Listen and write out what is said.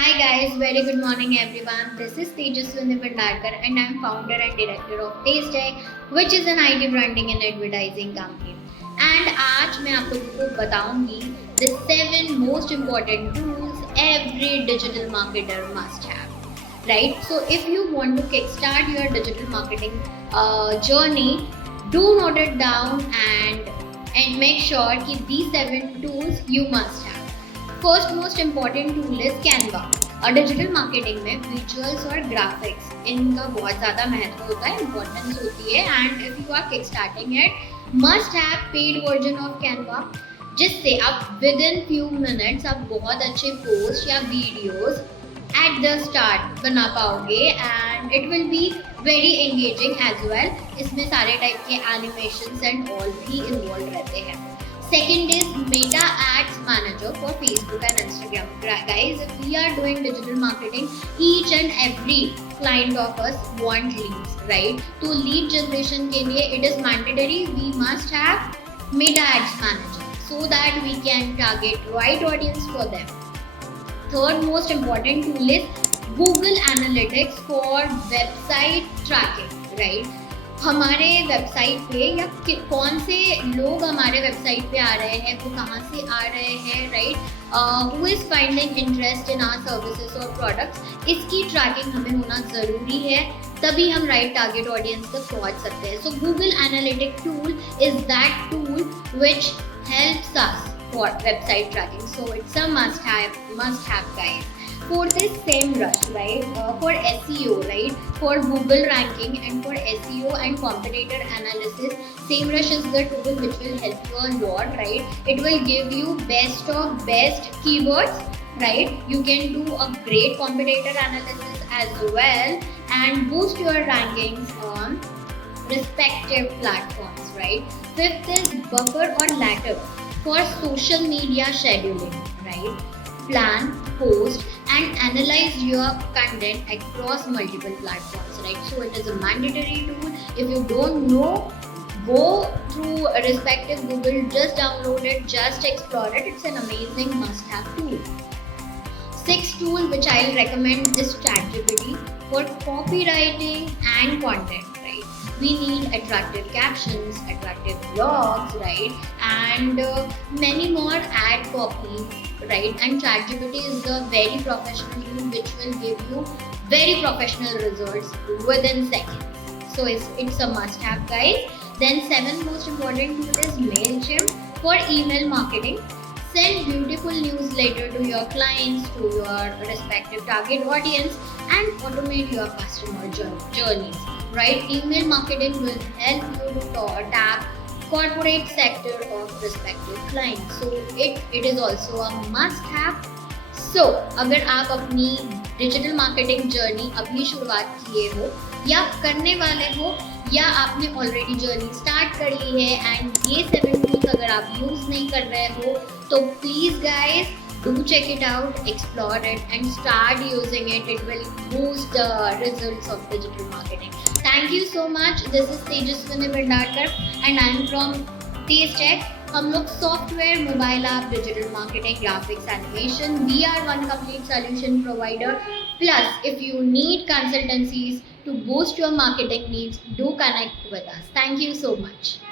Hi guys, very good morning everyone. This is Tejaswini Bhandarkar and I am founder and director of TasteTech, which is an IT branding and advertising company. And आज मैं आप लोगों को बताऊंगी the 7 most important tools every digital marketer must have. Right? So if you want to kickstart your digital marketing journey, do note it down and make sure कि these 7 tools you must have. First most important tool is Canva. और digital marketing में visuals और graphics इनका बहुत ज़्यादा महत्व होता है, इंपॉर्टेंस होती है। And if you are kick starting it must have paid version of Canva, जिससे आप विद इन फ्यू मिनट्स आप बहुत अच्छे पोस्ट या वीडियोस एट द स्टार्ट बना पाओगे and it will be very engaging as well. इसमें सारे टाइप के एनिमेशन एंड ऑल भी इन्वॉल्व रहते हैं। Second is Meta Ads Manager for Facebook and Instagram. Guys, if we are doing digital marketing, each and every client of us want leads, right? So lead generation के लिए it is mandatory we must have Meta Ads Manager so that we can target right audience for them. Third most important tool is Google Analytics for website tracking, right? हमारे website पे या कौन से लोग हमारे website पे आ रहे हैं, वो कहाँ से आ रहे हैं, right, who is finding interest in our services और प्रोडक्ट्स, इसकी ट्रैकिंग हमें होना ज़रूरी है, तभी हम राइट टारगेट ऑडियंस तक पहुँच सकते हैं। सो Google analytic tool is that tool which helps us for website tracking, so it's a must have guys. Fourth is SEMrush, right, for SEO, right, for Google ranking and for SEO and competitor analysis. SEMrush is the tool which will help you a lot, right? It will give you best of best keywords, right? You can do a great competitor analysis as well and boost your rankings on respective platforms, right? Fifth is Buffer or Ladder for social media scheduling, right? Plan, post and analyze your content across multiple platforms, right? So it is a mandatory tool. If you don't know, go through a respective Google, just download it, just explore it. It's an amazing must-have tool. Sixth tool which I'll recommend is ChatGPT for copywriting and content. We need attractive captions, attractive blogs, right, and many more ad copies, right? And ChatGPT is the very professional tool which will give you very professional results within seconds. So it's a must-have, guys. Then seventh most important tool is Mailchimp for email marketing. Send beautiful newsletter to your clients, to your respective target audience, and automate your customer journeys. Right? Email marketing will help you to tap corporate sector of respective clients. So it is also a must-have. So अगर आप अपनी digital marketing journey अभी शुरुआत किए हो या करने वाले हो या आपने ऑलरेडी जर्नी स्टार्ट करी है एंड ये 7 टूल्स अगर आप यूज़ नहीं कर रहे हो तो please guys do check it out, explore it and start using it. It will boost the results of digital marketing. Thank you so much. This is Tejaswini Bhandarkar and I am from TasteTech. हम लोग software, mobile app, digital marketing, graphics, animation, we are one complete solution provider. Plus, if you need consultancies to boost your marketing needs, do connect with us. Thank you so much.